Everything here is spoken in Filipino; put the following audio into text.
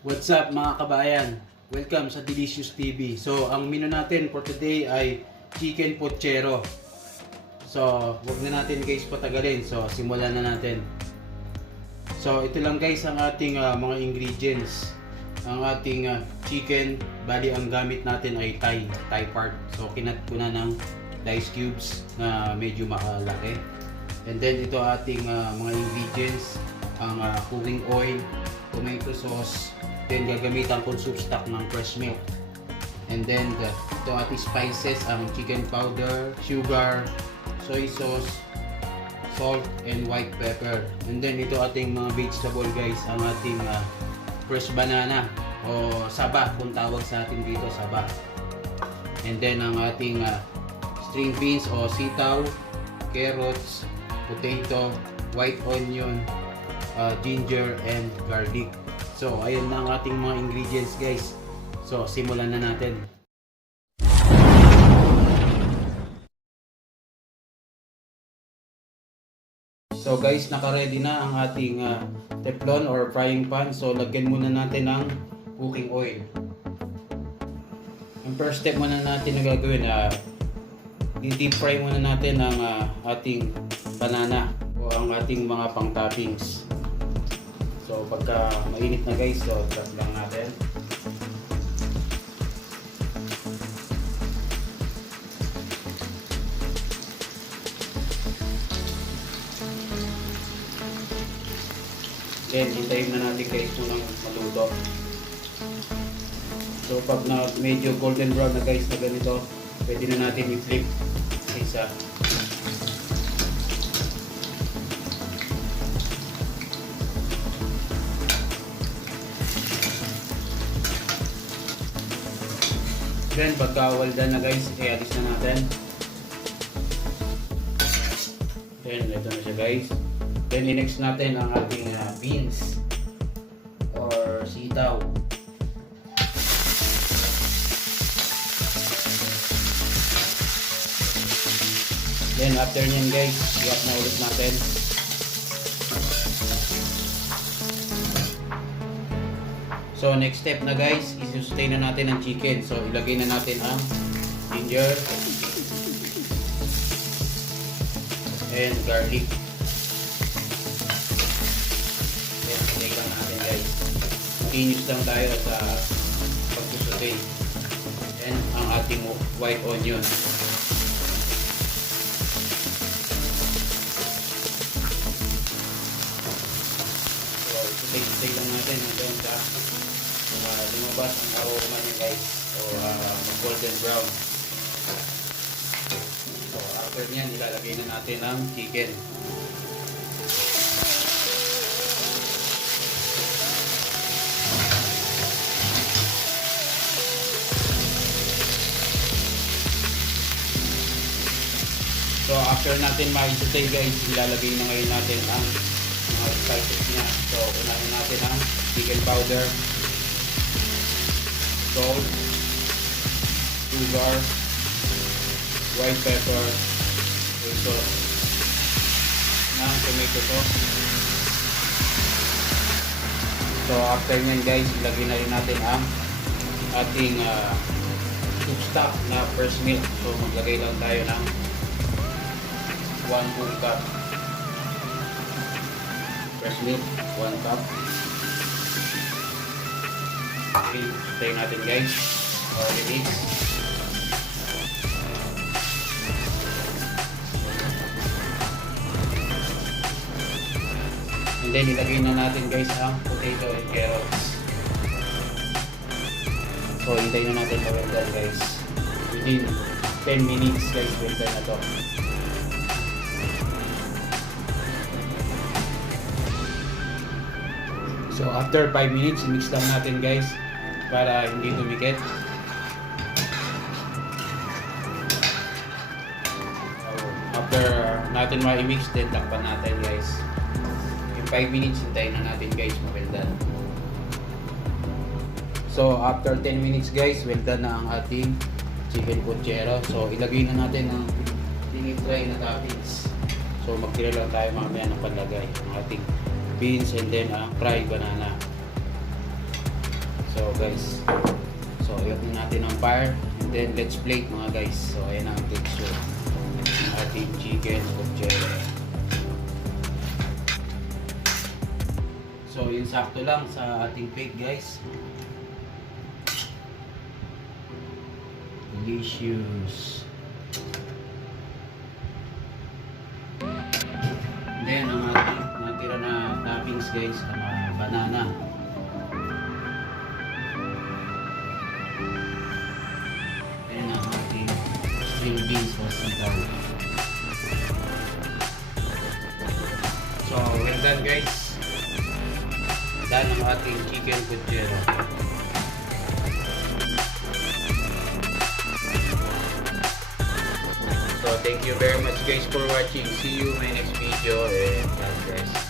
What's up mga kabayan? Welcome sa Delicious TV. So, ang menu natin for today ay chicken pochero. So, wag na natin guys patagalin. So, simulan na natin. So, ito lang guys ang ating mga ingredients. Ang ating chicken, bali ang gamit natin ay thigh part. So, kinat ko na ng dice cubes na medyo malaki. And then, ito ating mga ingredients. Ang cooking oil, tomato sauce, then gagamitan kong soup stock ng fresh milk. And then ito ating spices, ang chicken powder, sugar, soy sauce, salt, and white pepper. And then ito ating mga vegetable guys, ang ating fresh banana o saba kung tawag sa atin dito, saba. And then ang ating string beans o sitaw, carrots, potato, white onion, ginger, and garlic. So, ayun na ang ating mga ingredients guys. So, simulan na natin. So guys, naka-ready na ang ating teflon or frying pan. So, lagyan muna natin ng cooking oil. Ang first step muna natin na gagawin, i-deep fry muna natin ang ating banana o ang ating mga pang-toppings. So pagka mainit na guys, so drop lang natin. Then hintayin na natin guys munang maluto. So pag na medyo golden brown na guys na ganito, pwede na natin i-flip isa. Then pagka well done na guys, i-alis na natin. Then ito na siya guys. Then i-next natin ang ating beans or sitaw. Then after nyan guys, i-up na ulit natin. So next step na guys, i-sustain na natin ang chicken. So ilagay na natin ang ginger and garlic. Then ilagay lang natin guys. Continuous lang tayo sa pag-sustain. And ang ating white onion. So sustain lang natin hanggang sa lumabas ang aroma niya guys, o golden brown. So after nyan, ilalagay na natin ang chicken. So after natin ma-saute guys, ilalagay na ngayon natin ang mga spices niya. So unahin natin ang chicken powder, salt, sugar, white pepper, soy sauce, ng tomato sauce. So after nyan guys, ilagay na rin natin ang ating soup stock na fresh milk. So maglagay lang tayo ng 1 full cup fresh milk, 1 cup. Okay, tayo natin guys, already mix. And then ilagay na natin guys ang potato and carrots. So hintayin na natin ma-well guys. Within 10 minutes guys, well done na to. So after 5 minutes, mix lang natin guys para hindi tumikit. After natin ma-mix, then takpan natin guys. In 5 minutes, hintayin na natin guys, well done. So after 10 minutes guys, well done na ang ating chicken pochero. So ilagay na natin ang tinitry na toppings. So magtira lang tayo mamaya ng panlagay ng ating beans and then fried banana. So guys, so i-off na natin ang fire and then let's plate mga guys. So ayan ang texture ng ating chicken potchero. So yun sakto lang sa ating plate guys. Delicious. Then ang ating natira na toppings guys, ang banana. Then ang ating string beans o sitaw. So well done guys. Done ang ating chicken potchero. So thank you very much guys for watching. See you in my next video and God bless.